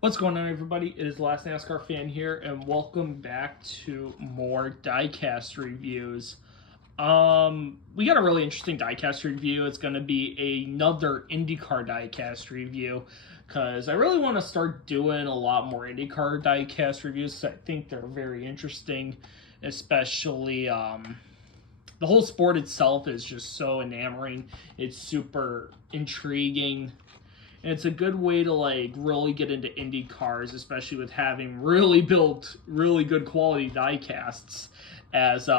What's going on, everybody? It is the Last NASCAR Fan here, and welcome back to more Diecast reviews. We got a really interesting Diecast review. It's going to be another IndyCar Diecast review, because I really want to start doing a lot more IndyCar Diecast reviews. I think they're very interesting, especially the whole sport itself is just so enamoring. It's super intriguing. And it's a good way to really get into Indy cars, especially with having really built really good quality die casts as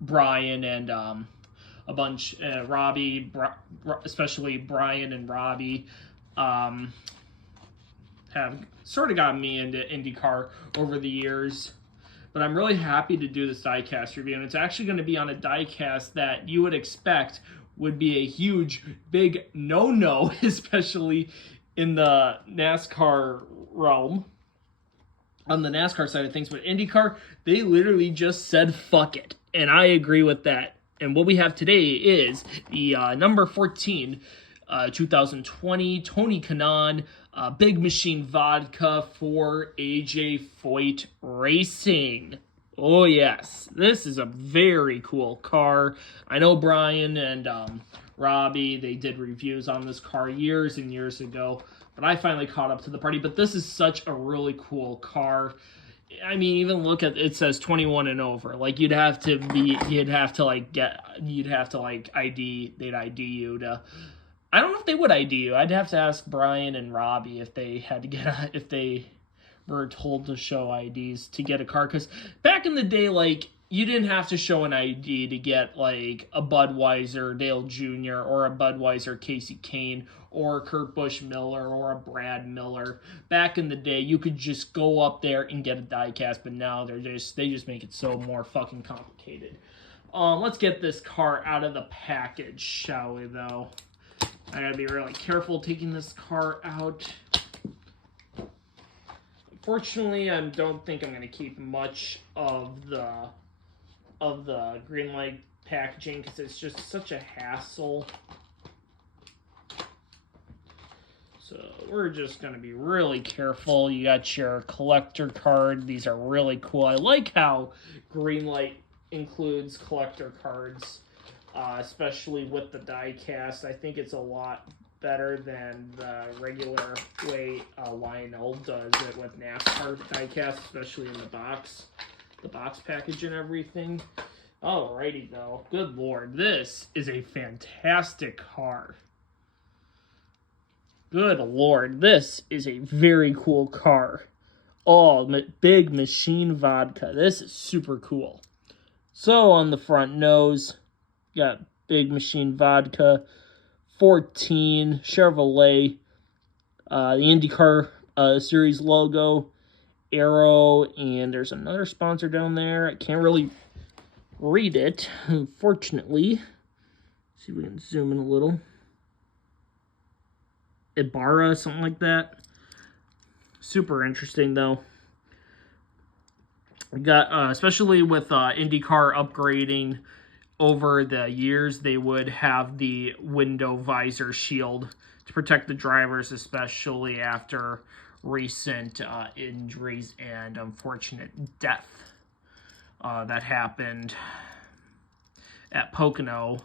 Brian and a bunch Robbie, especially Brian and Robbie, have sort of gotten me into IndyCar over the years. But I'm really happy to do this diecast review, and it's actually going to be on a diecast that you would expect would be a huge, big no-no, especially in the NASCAR realm, on the NASCAR side of things. But IndyCar, they literally just said fuck it, and I agree with that. And what we have today is the number 14, 2020 Tony Kanaan Big Machine Vodka for AJ Foyt Racing. Oh, yes. This is a very cool car. I know Brian and Robbie, they did reviews on this car years and years ago, but I finally caught up to the party. But this is such a really cool car. I mean, even look at it, says 21 and over. Like, you'd have to ID, they'd ID you to. I don't know if they would ID you. I'd have to ask Brian and Robbie if they had to get if they were told to show IDs to get a car, because back in the day, you didn't have to show an ID to get a Budweiser Dale Jr. or a Budweiser Casey Kane or Kurt Busch Miller or a Brad Miller. Back in the day, you could just go up there and get a diecast, but now they just make it so more fucking complicated. Let's get this car out of the package, shall we, though? I gotta be really careful taking this car out. Fortunately, I don't think I'm going to keep much of the green light packaging, because it's just such a hassle. So we're just going to be really careful. You got your collector card. These are really cool. I like how Greenlight includes collector cards, especially with the diecast. I think it's a lot better than the regular way Lionel does it with NASCAR diecast, especially in the box package and everything. Alrighty, though. Good lord, this is a fantastic car. Good lord, this is a very cool car. Oh, Big Machine Vodka. This is super cool. So on the front nose, got Big Machine Vodka, 14 Chevrolet, the IndyCar series logo, arrow, and there's another sponsor down there. I can't really read it, unfortunately. See if we can zoom in a little. Ibarra, something like that. Super interesting, though. We got, especially with IndyCar upgrading over the years, they would have the window visor shield to protect the drivers, especially after recent injuries and unfortunate death that happened at Pocono.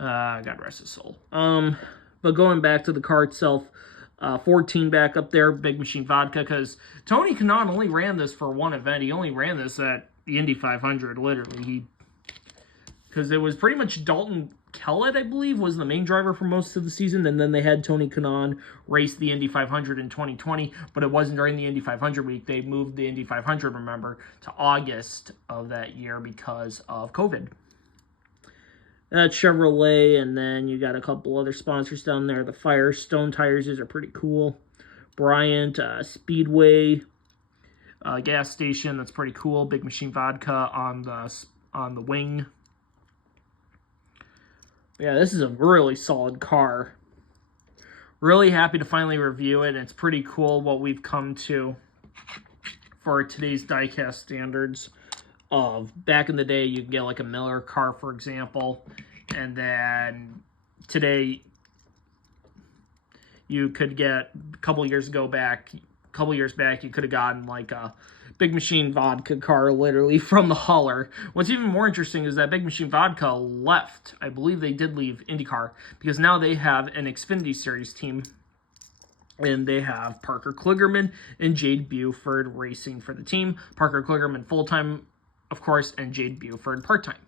God rest his soul. But going back to the car itself, 14 back up there, Big Machine Vodka, because Tony Kanaan only ran this for one event. He only ran this at the Indy 500, literally. Because it was pretty much Dalton Kellett, I believe, was the main driver for most of the season, and then they had Tony Kanaan race the Indy 500 in 2020, but it wasn't during the Indy 500 week. They moved the Indy 500, remember, to August of that year because of COVID. That's Chevrolet, and then you got a couple other sponsors down there. The Firestone tires, these are pretty cool. Bryant, Speedway, gas station, that's pretty cool. Big Machine Vodka on the wing. Yeah, this is a really solid car. Really happy to finally review it. It's pretty cool what we've come to for today's diecast standards. Back in the day, you could get like a Miller car, for example, and then today you could get a couple years back, you could have gotten like a Big Machine Vodka car literally from the hauler. What's even more interesting is that Big Machine Vodka left. I believe they did leave IndyCar because now they have an Xfinity Series team. And they have Parker Kligerman and Jade Buford racing for the team. Parker Kligerman full-time, of course, and Jade Buford part-time.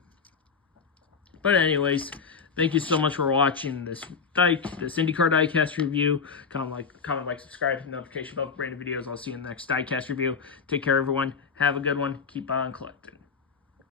But anyways, thank you so much for watching this IndyCar Diecast review. Comment, like, subscribe, hit the notification bell for brand new videos. I'll see you in the next Diecast review. Take care, everyone. Have a good one. Keep on collecting.